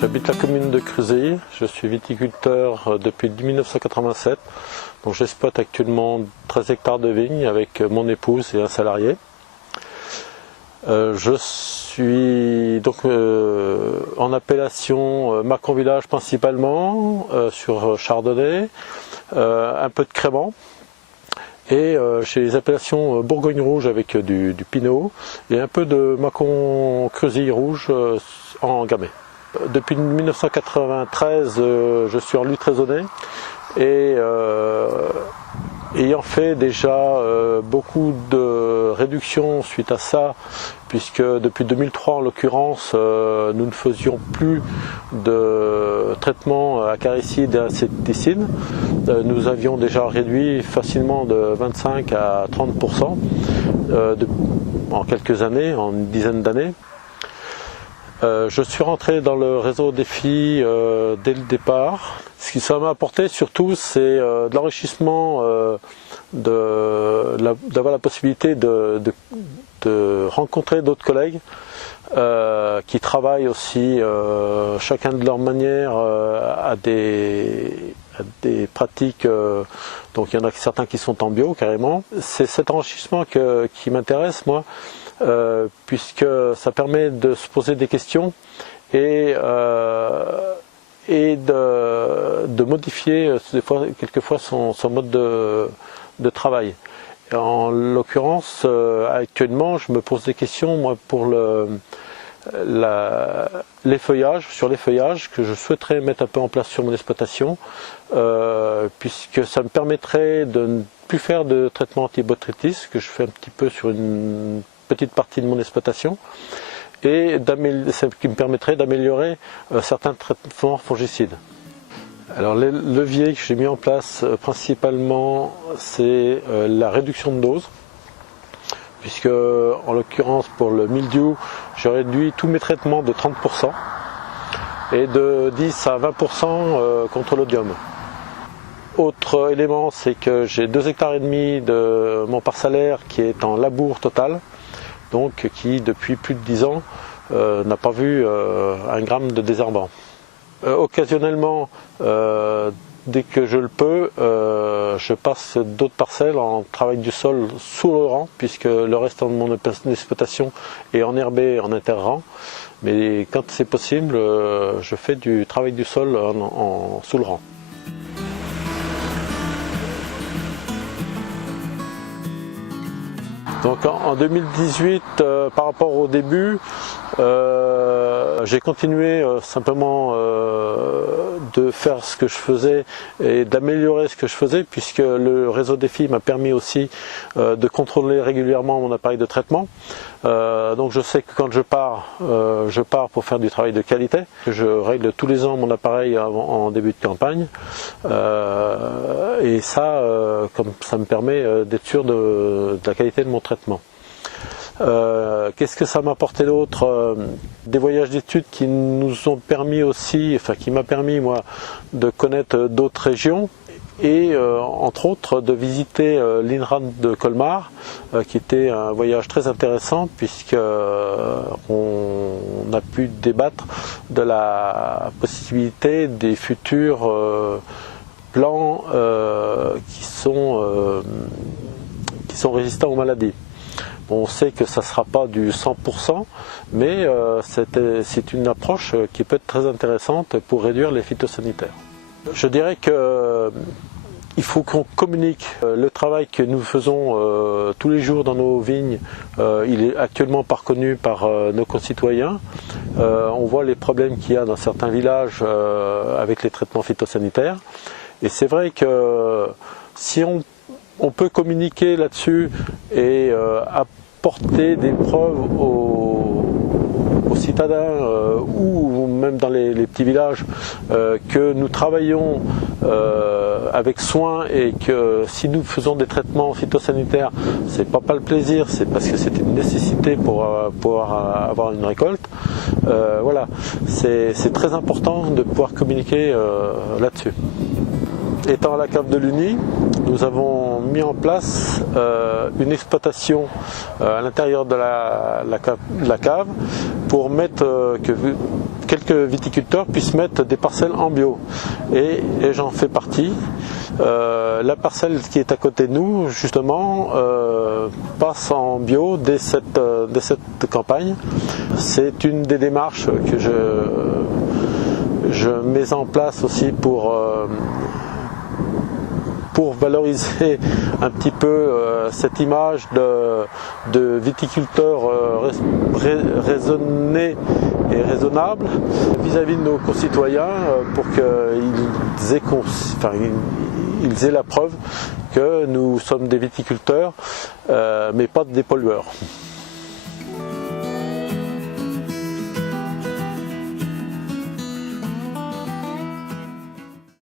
J'habite la commune de Cruzilly, je suis viticulteur depuis 1987. Donc j'exploite actuellement 13 hectares de vignes avec mon épouse et un salarié. Je suis donc en appellation Mâcon Village principalement, sur Chardonnay, un peu de Crémant. Et j'ai les appellations Bourgogne Rouge avec du Pinot et un peu de Mâcon Cruzilly Rouge en gamay. Depuis 1993, je suis en lutte raisonnée et ayant fait déjà beaucoup de réductions suite à ça, puisque depuis 2003 en l'occurrence, nous ne faisions plus de traitement acaricide et insecticide. Nous avions déjà réduit facilement de 25 à 30% en quelques années, en une dizaine d'années. Je suis rentré dans le réseau Défi dès le départ. Ce qui ça m'a apporté surtout, c'est de l'enrichissement, d'avoir la possibilité de rencontrer d'autres collègues qui travaillent aussi chacun de leur manière à des pratiques. Donc il y en a certains qui sont en bio carrément. C'est cet enrichissement qui m'intéresse moi. Puisque ça permet de se poser des questions et de modifier quelquefois son mode de travail. En l'occurrence, actuellement, je me pose des questions moi, pour les feuillages que je souhaiterais mettre un peu en place sur mon exploitation, puisque ça me permettrait de ne plus faire de traitement antibotrytis, que je fais un petit peu sur une petite partie de mon exploitation, et ce qui me permettrait d'améliorer certains traitements fongicides. Alors les leviers que j'ai mis en place principalement, c'est la réduction de dose, puisque en l'occurrence pour le mildiou, j'ai réduit tous mes traitements de 30% et de 10 à 20% contre l'odium. Autre élément, c'est que j'ai 2,5 hectares de mon parcellaire qui est en labour total, donc qui depuis plus de 10 ans n'a pas vu un gramme de désherbant. Occasionnellement, dès que je le peux, je passe d'autres parcelles en travail du sol sous le rang, puisque le reste de mon exploitation est enherbé en interrang. Mais quand c'est possible, je fais du travail du sol sous le rang. Donc en 2018, par rapport au début, j'ai continué simplement de faire ce que je faisais et d'améliorer ce que je faisais, puisque le réseau Défi m'a permis aussi de contrôler régulièrement mon appareil de traitement. Donc je sais que quand je pars pour faire du travail de qualité. Je règle tous les ans mon appareil en début de campagne. Et ça, comme ça me permet d'être sûr de la qualité de mon traitement. Qu'est-ce que ça m'a apporté d'autre? Des voyages d'études qui nous ont permis aussi, enfin qui m'a permis moi de connaître d'autres régions et entre autres de visiter l'INRA de Colmar, qui était un voyage très intéressant puisque on a pu débattre de la possibilité des futurs plants qui sont résistants aux maladies. Bon, on sait que ça ne sera pas du 100%, mais c'est une approche qui peut être très intéressante pour réduire les phytosanitaires. Je dirais qu'il faut qu'on communique. Le travail que nous faisons tous les jours dans nos vignes, il est actuellement pas reconnu par nos concitoyens. On voit les problèmes qu'il y a dans certains villages avec les traitements phytosanitaires. Et c'est vrai que si on peut communiquer là-dessus et apporter des preuves aux citadins ou même dans les petits villages que nous travaillons avec soin et que si nous faisons des traitements phytosanitaires, c'est pas le plaisir, c'est parce que c'est une nécessité pour pouvoir avoir une récolte. Voilà, c'est très important de pouvoir communiquer là-dessus. Étant à la cave de Luny, nous avons mis en place une exploitation à l'intérieur de la cave pour mettre quelques viticulteurs puissent mettre des parcelles en bio. Et j'en fais partie. La parcelle qui est à côté de nous, justement, passe en bio dès cette campagne. C'est une des démarches que je mets en place aussi pour valoriser un petit peu cette image de viticulteur raisonné et raisonnable vis-à-vis de nos concitoyens pour qu'ils aient la preuve que nous sommes des viticulteurs mais pas des pollueurs.